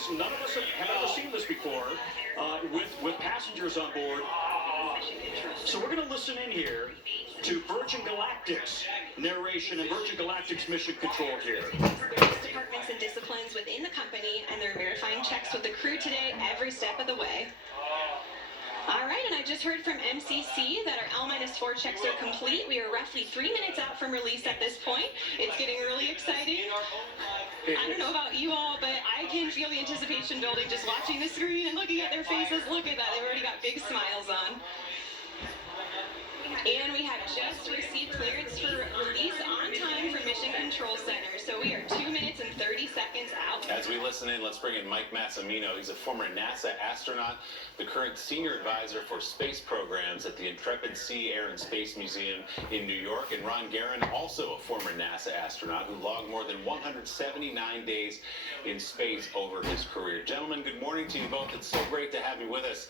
guys, none of us have ever seen this before with passengers on board. So we're going to listen in here to Virgin Galactic's narration and Virgin Galactic's mission control here. Departments and disciplines within the company, and they're verifying checks with the crew today every step of the way. All right, and I just heard from MCC that our L-4 checks are complete. We are roughly 3 minutes out from release at this point. It's getting really exciting. I don't know about you all, but I can feel the anticipation building just watching the screen and looking at their faces. Look at that, they've already got big smiles on. And we have just received clearance for release on time from Mission Control Center. So we are 2 minutes and 30 seconds out. As we listen in, let's bring in Mike Massimino. He's a former NASA astronaut, the current senior advisor for space programs at the Intrepid Sea, Air and Space Museum in New York. And Ron Guerin, also a former NASA astronaut who logged more than 179 days in space over his career. Gentlemen, good morning to you both. It's so great to have you with us.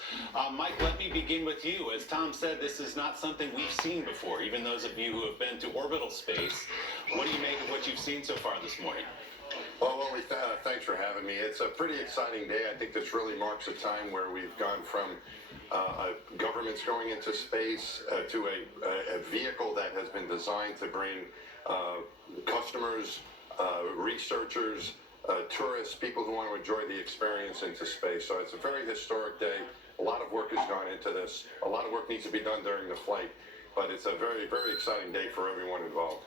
Mike, let me begin with you. As Tom said, this is not something we've seen before, even those of you who have been to orbital space. What do you make of what you've seen so far this morning? Well, thanks for having me. It's a pretty exciting day. I think this really marks a time where we've gone from governments going into space to a vehicle that has been designed to bring customers, researchers, tourists, people who want to enjoy the experience into space. So it's a very historic day. A lot of work has gone into this. A lot of work needs to be done during the flight, but it's a very, very exciting day for everyone involved.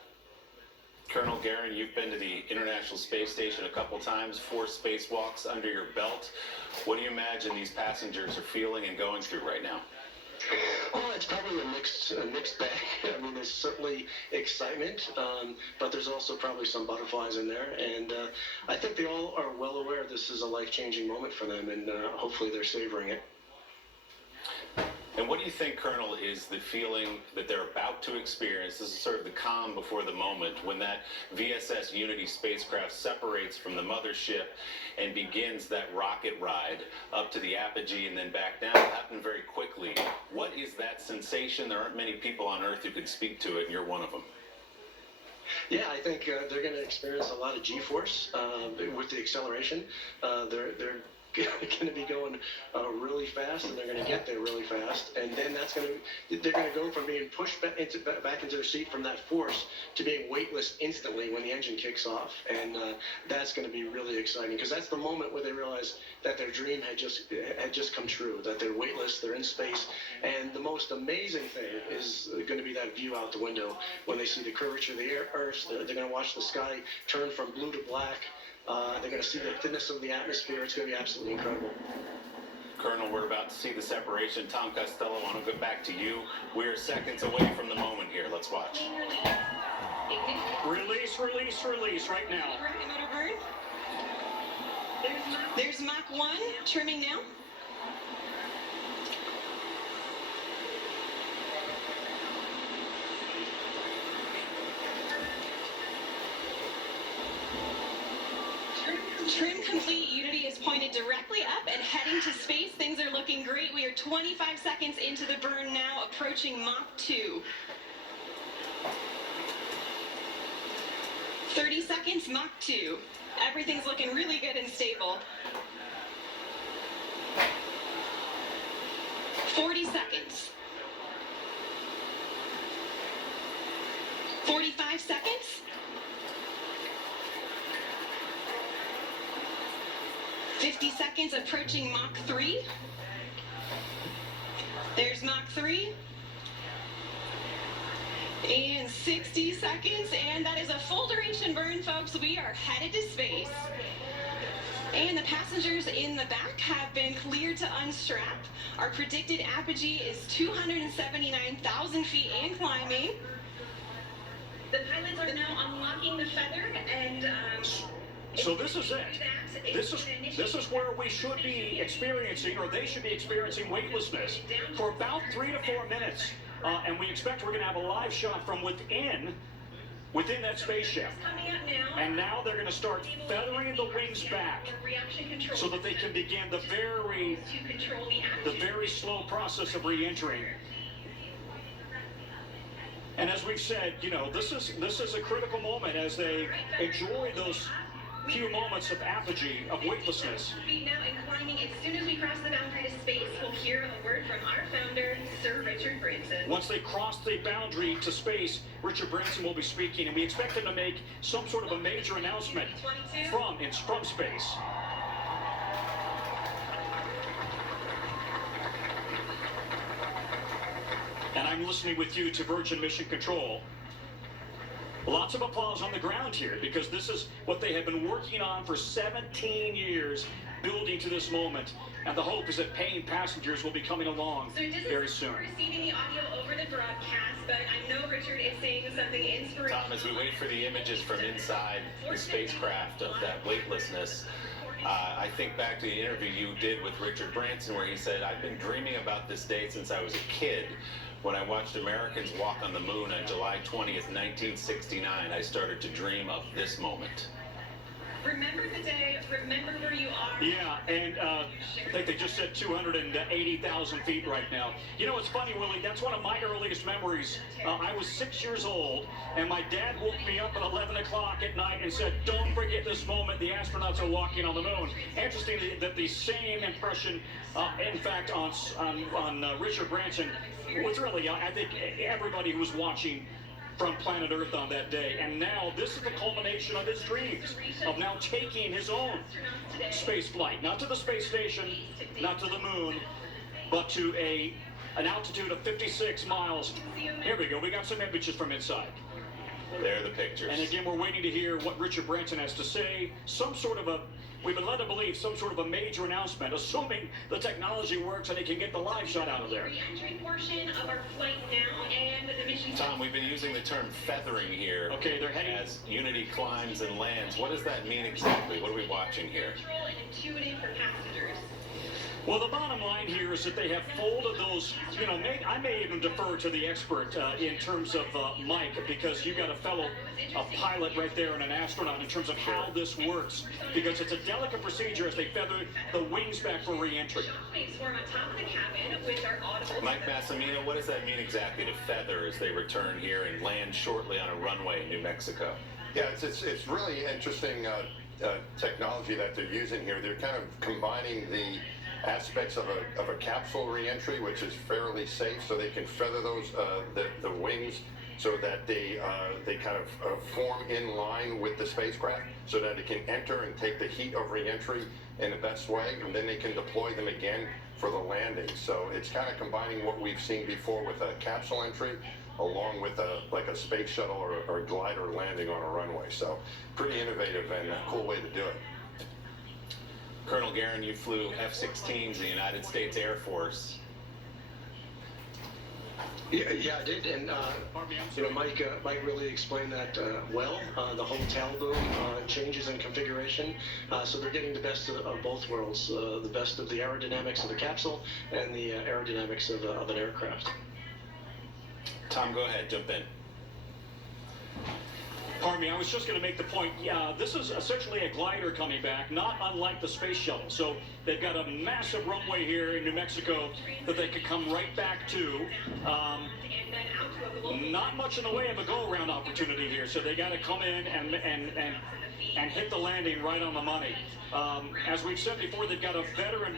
Colonel Guerin, you've been to the International Space Station a couple times, 4 spacewalks under your belt. What do you imagine these passengers are feeling and going through right now? Well, it's probably a mixed bag. I mean, there's certainly excitement, but there's also probably some butterflies in there. And I think they all are well aware this is a life-changing moment for them, and hopefully they're savoring it. And what do you think, Colonel, is the feeling that they're about to experience? This is sort of the calm before the moment when that VSS Unity spacecraft separates from the mothership and begins that rocket ride up to the apogee and then back down. It happened very quickly. What is that sensation? There aren't many people on Earth who can speak to it, and you're one of them. Yeah, I think they're going to experience a lot of G-force with the acceleration. They're going to be going really fast, and they're going to get there really fast, and then they're going to go from being pushed back into their seat from that force to being weightless instantly when the engine kicks off, and that's going to be really exciting because that's the moment where they realize that their dream had just come true, that they're weightless, they're in space, and the most amazing thing is going to be that view out the window when they see the curvature of the Earth. They're going to watch the sky turn from blue to black. They're going to see the thinness of the atmosphere. It's going to be absolutely incredible. Colonel, we're about to see the separation. Tom Costello, I want to go back to you. We're seconds away from the moment here. Let's watch. Release, release, release right now. Motor burn. There's Mach 1 trimming now. Trim complete. Unity is pointed directly up and heading to space. Things are looking great. We are 25 seconds into the burn now, approaching Mach 2. 30 seconds, Mach 2. Everything's looking really good and stable. 40 seconds. 45 seconds. 50 seconds, approaching Mach 3. There's Mach 3. And 60 seconds, and that is a full duration burn, folks. We are headed to space. And the passengers in the back have been cleared to unstrap. Our predicted apogee is 279,000 feet and climbing. The pilots are now unlocking the feather and... So this is it. This is where we should be experiencing, or they should be experiencing, weightlessness for about 3 to 4 minutes. And we expect we're going to have a live shot from within that spaceship. And now they're going to start feathering the wings back so that they can begin the very slow process of re-entering. And as we've said, you know, this is a critical moment as they enjoy those few moments of apogee, of weightlessness. Now and climbing as soon as we cross the boundary to space, we'll hear a word from our founder, Sir Richard Branson. Once they cross the boundary to space, Richard Branson will be speaking, and we expect him to make some sort of a major announcement from space. And I'm listening with you to Virgin Mission Control. Lots of applause on the ground here, because this is what they have been working on for 17 years, building to this moment. And the hope is that paying passengers will be coming along very soon. Receiving the audio over the broadcast, but I know Richard is saying something inspirational. Tom, as we wait for the images from inside the spacecraft of that weightlessness, I think back to the interview you did with Richard Branson, where he said, "I've been dreaming about this day since I was a kid. When I watched Americans walk on the moon on July 20th, 1969, I started to dream of this moment." Remember the day, remember where you are. Yeah, and I think they just said 280,000 feet right now. You know, it's funny, Willie, that's one of my earliest memories. I was 6 years old, and my dad woke me up at 11 o'clock at night and said, "Don't forget this moment, the astronauts are walking on the moon." Interesting that the same impression, in fact, on Richard Branson was really, I think, everybody who was watching from planet Earth on that day. And now this is the culmination of his dreams, of now taking his own space flight, not to the space station, not to the moon, but to an altitude of 56 miles. Here we go. We got some images from inside. There are the pictures. And again, we're waiting to hear what Richard Branson has to say. We've been led to believe some sort of a major announcement, assuming the technology works and he can get the live shot out of there. Re-entry portion of our flight now, and the mission. Tom, we've been using the term feathering here. Okay, they're heading as Unity climbs and lands. What does that mean exactly? What are we watching here? Control and intuitive for passengers. Well, the bottom line here is that they have folded those, you know, I may even defer to the expert in terms of Mike, because you got a pilot right there and an astronaut in terms of how this works, because it's a delicate procedure as they feather the wings back for re-entry. Shockwaves form on top of the cabin with our audible. Mike Massimino, what does that mean exactly to feather as they return here and land shortly on a runway in New Mexico? Yeah, it's really interesting technology that they're using here. They're kind of combining the aspects of a capsule reentry, which is fairly safe, so they can feather those the wings so that they kind of form in line with the spacecraft, so that it can enter and take the heat of reentry in the best way, and then they can deploy them again for the landing. So it's kind of combining what we've seen before with a capsule entry, along with like a space shuttle or a glider landing on a runway. So pretty innovative and a cool way to do it. Colonel Guerin, you flew F-16s in the United States Air Force. Yeah, I did, and you know, Mike really explained that well. The whole tail boom changes in configuration, so they're getting the best of both worlds, the best of the aerodynamics of the capsule and the aerodynamics of an aircraft. Tom, go ahead, jump in. Pardon me, I was just going to make the point, this is essentially a glider coming back, not unlike the space shuttle. So they've got a massive runway here in New Mexico that they could come right back to. Not much in the way of a go-around opportunity here, so they got to come in and hit the landing right on the money. As we've said before, they've got a veteran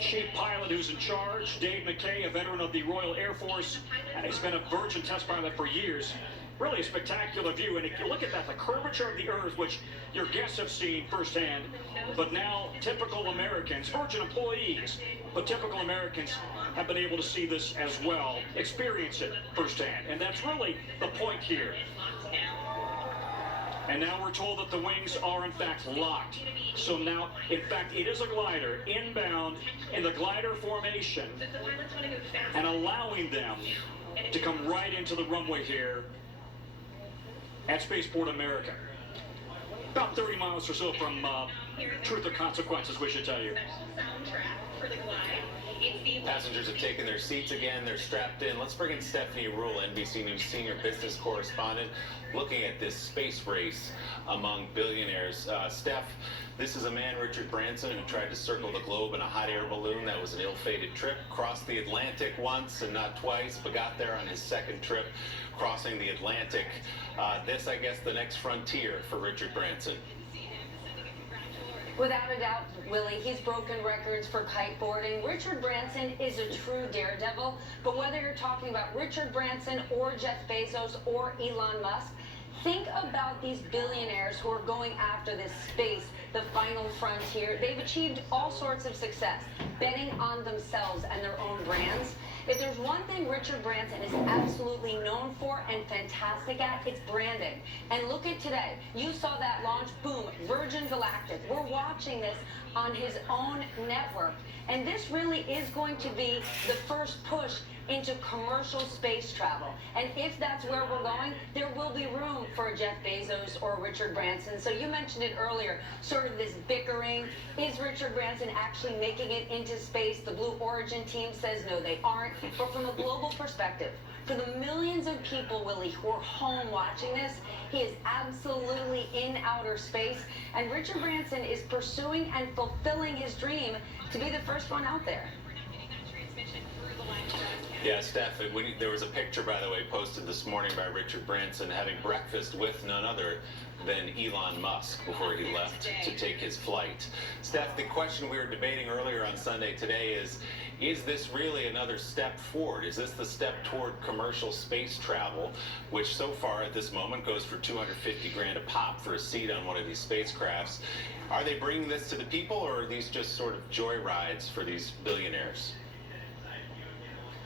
chief pilot who's in charge, Dave McKay, a veteran of the Royal Air Force, and he's been a Virgin test pilot for years. Really a spectacular view, and if you look at that, the curvature of the Earth, which your guests have seen firsthand, but now typical Americans, Virgin employees, but typical Americans have been able to see this as well, experience it firsthand, and that's really the point here. And now we're told that the wings are in fact locked. So now, in fact, it is a glider inbound in the glider formation and allowing them to come right into the runway here at Spaceport America. About 30 miles or so from Truth or Consequences, we should tell you. Passengers have taken their seats again. They're strapped in. Let's bring in Stephanie Rule, NBC News senior business correspondent, looking at this space race among billionaires. Steph, this is a man, Richard Branson, who tried to circle the globe in a hot air balloon. That was an ill-fated trip. Crossed the Atlantic once and not twice, but got there on his second trip, crossing the Atlantic. This, I guess, the next frontier for Richard Branson. Without a doubt, Willie, he's broken records for kiteboarding. Richard Branson is a true daredevil. But whether you're talking about Richard Branson or Jeff Bezos or Elon Musk, think about these billionaires who are going after this space, the final frontier. They've achieved all sorts of success, betting on themselves and their own brands. If there's one thing Richard Branson is absolutely known for and fantastic at, it's branding. And look at today. You saw that launch, boom, Virgin Galactic. We're watching this on his own network. And this really is going to be the first push into commercial space travel. And if that's where we're going, there will be room for Jeff Bezos or Richard Branson. So you mentioned it earlier, sort of this bickering. Is Richard Branson actually making it into space? The Blue Origin team says no, they aren't. But from a global perspective, for the millions of people, Willie, who are home watching this, he is absolutely in outer space. And Richard Branson is pursuing and fulfilling his dream to be the first one out there. Yeah, Steph, there was a picture, by the way, posted this morning by Richard Branson having breakfast with none other than Elon Musk before he left to take his flight. Steph, the question we were debating earlier on Sunday today is this really another step forward? Is this the step toward commercial space travel, which so far at this moment goes for $250 grand a pop for a seat on one of these spacecrafts? Are they bringing this to the people, or are these just sort of joy rides for these billionaires?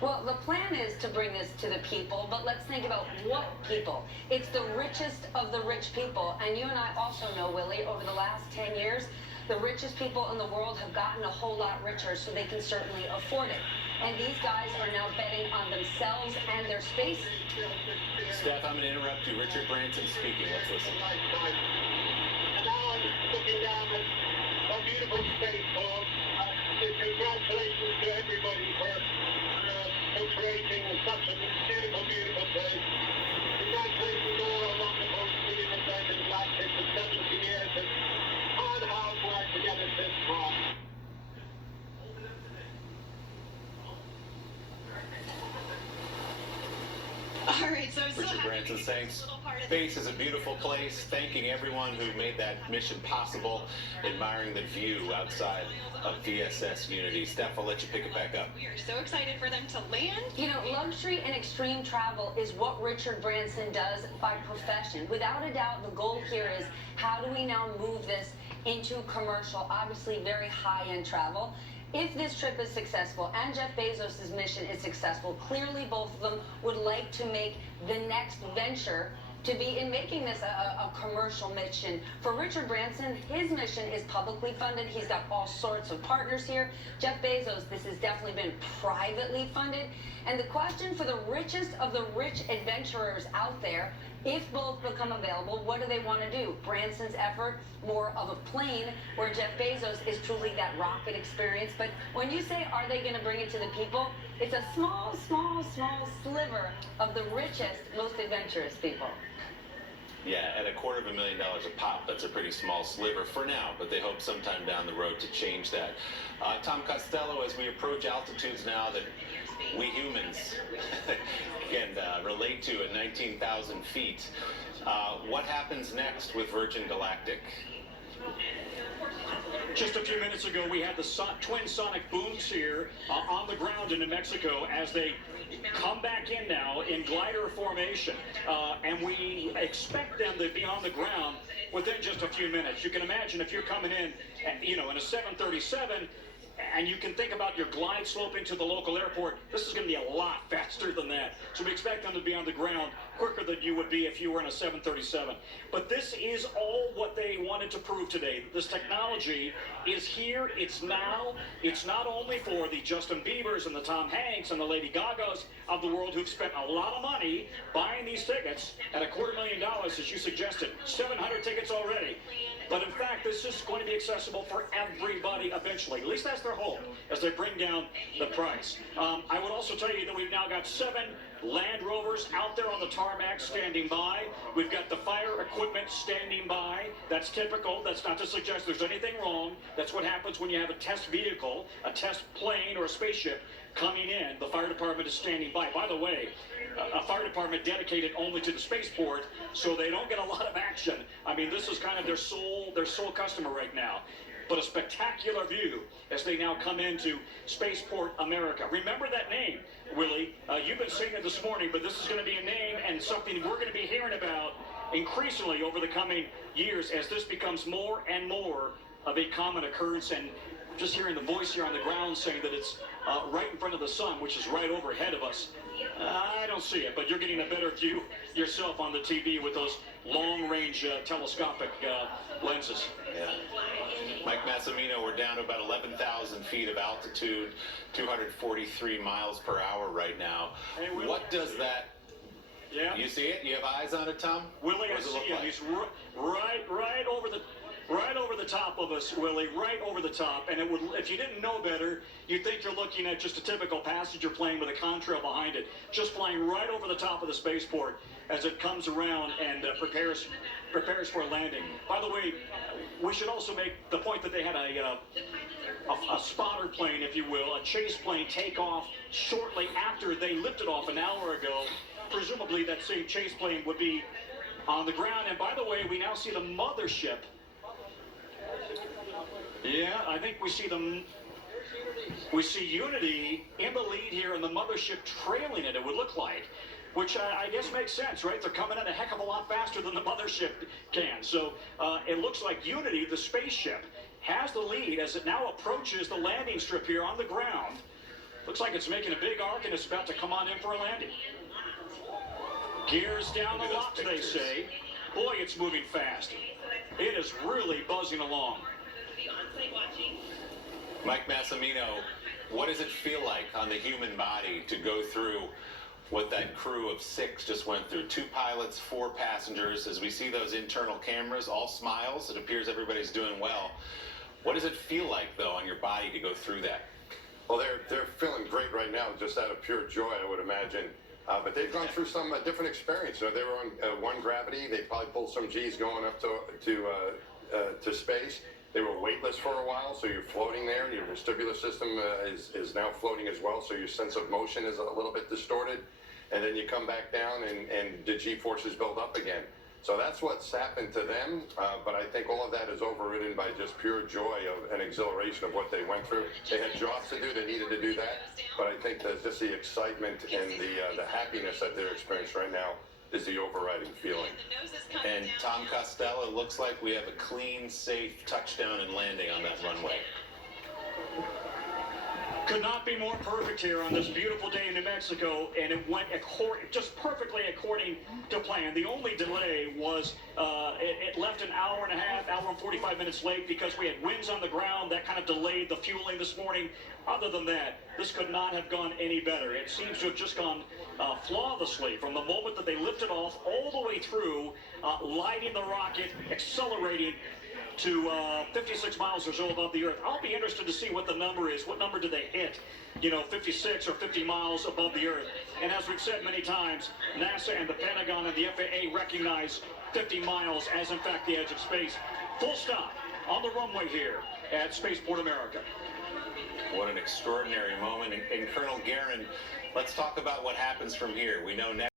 Well, the plan is to bring this to the people, but let's think about what people. It's the richest of the rich people. And you and I also know, Willie, over the last 10 years, the richest people in the world have gotten a whole lot richer, so they can certainly afford it. And these guys are now betting on themselves and their space. Steph, I'm going to interrupt you. Richard Branson speaking. Let's listen. And now I'm looking down at a beautiful spaceport. Congratulations to everybody for creating such a beautiful, beautiful place. Congratulations to all our wonderful students and Virgin Galactic for 70 years of hard work to get us this far. All right, so Richard Branson saying space is a beautiful place, thanking everyone who made that mission possible, admiring the view outside of VSS Unity. Steph, I'll let you pick it back up. We are so excited for them to land. You know, luxury and extreme travel is what Richard Branson does by profession. Without a doubt, the goal here is how do we now move this into commercial, obviously very high-end travel. If this trip is successful and Jeff Bezos' mission is successful, clearly both of them would like to make the next venture to be in making this a commercial mission. For Richard Branson, his mission is publicly funded. He's got all sorts of partners here. Jeff Bezos, this has definitely been privately funded. And the question for the richest of the rich adventurers out there, if both become available, what do they want to do? Branson's effort, more of a plane, where Jeff Bezos is truly that rocket experience. But when you say, are they going to bring it to the people? It's a small, small, small sliver of the richest, most adventurous people. Yeah, at $250,000 a pop, that's a pretty small sliver for now, but they hope sometime down the road to change that. Tom Costello, as we approach altitudes now that we humans can relate to at 19,000 feet, what happens next with Virgin Galactic? Just a few minutes ago, we had the twin sonic booms here on the ground in New Mexico as they come back in now in glider formation. And we expect them to be on the ground within just a few minutes. You can imagine if you're coming in, in a 737, and you can think about your glide slope into the local airport, this is going to be a lot faster than that. So we expect them to be on the ground quicker than you would be if you were in a 737. But this is all what they wanted to prove today. This technology is here, it's now. It's not only for the Justin Biebers and the Tom Hanks and the Lady Gagas of the world who've spent a lot of money buying these tickets at $250,000, as you suggested, 700 tickets already. But in fact, this is going to be accessible for everybody eventually. At least that's their hope as they bring down the price. I would also tell you that we've now got 7 Land Rovers out there on the tarmac standing by. We've got the fire equipment standing by. That's typical. That's not to suggest there's anything wrong. That's what happens when you have a test vehicle, a test plane or a spaceship coming in. The fire department is standing by. By the way, a fire department dedicated only to the spaceport, so they don't get a lot of action. I mean, this is kind of their sole customer right now. but a spectacular view as they now come into Spaceport America. Remember that name, Willie. You've been saying it this morning, but this is going to be a name and something we're going to be hearing about increasingly over the coming years as this becomes more and more of a common occurrence. And just hearing the voice here on the ground saying that it's right in front of the sun, which is right overhead of us. I don't see it, but you're getting a better view yourself on the TV with those long-range telescopic lenses. Yeah. Mike Massimino, we're down to about 11,000 feet of altitude, 243 miles per hour right now. Hey, what does that... Yeah. You see it? You have eyes on it, Tom? Willie, I see him. Like? He's right over the top of us, Willie, right over the top. And it would, if you didn't know better, you'd think you're looking at just a typical passenger plane with a contrail behind it, just flying right over the top of the spaceport as it comes around and prepares for a landing. By the way, we should also make the point that they had a spotter plane, if you will, a chase plane take off shortly after they lifted off an hour ago. Presumably that same chase plane would be on the ground. And by the way, we now see the mothership. Yeah, I think we see Unity in the lead here and the mothership trailing it would look like, which I guess makes sense, right? They're coming in a heck of a lot faster than the mothership can. So it looks like Unity, the spaceship, has the lead as it now approaches the landing strip here on the ground. Looks like it's making a big arc and it's about to come on in for a landing. Gears down the lock, they say. Boy, it's moving fast. It is really buzzing along. Mike Massimino, what does it feel like on the human body to go through what that crew of 6 just went through? 2 pilots, 4 passengers. As we see those internal cameras, all smiles. It appears everybody's doing well. What does it feel like, though, on your body to go through that? Well, they're feeling great right now, just out of pure joy, I would imagine. But they've gone through some different experience. You know, they were on 1 gravity. They probably pulled some G's going up to space. They were weightless for a while, so you're floating there. Your vestibular system is now floating as well, so your sense of motion is a little bit distorted. And then you come back down, and the G-forces build up again. So that's what's happened to them, but I think all of that is overridden by just pure joy and exhilaration of what they went through. They had jobs to do, they needed to do that, but I think that just the excitement and the happiness that they're experiencing right now is the overriding feeling. And Tom Costello, it looks like we have a clean, safe touchdown and landing on that runway. Could not be more perfect here on this beautiful day in New Mexico, and it went just perfectly according to plan. The only delay was it left an hour and a half, hour and 45 minutes late because we had winds on the ground. That kind of delayed the fueling this morning. Other than that, this could not have gone any better. It seems to have just gone flawlessly from the moment that they lifted off all the way through, lighting the rocket, accelerating to 56 miles or so above the Earth. I'll be interested to see what the number is. What number do they hit? 56 or 50 miles above the Earth. And as we've said many times, NASA and the Pentagon and the FAA recognize 50 miles as, in fact, the edge of space. Full stop on the runway here at Spaceport America. What an extraordinary moment. And Colonel Guerin, let's talk about what happens from here. We know next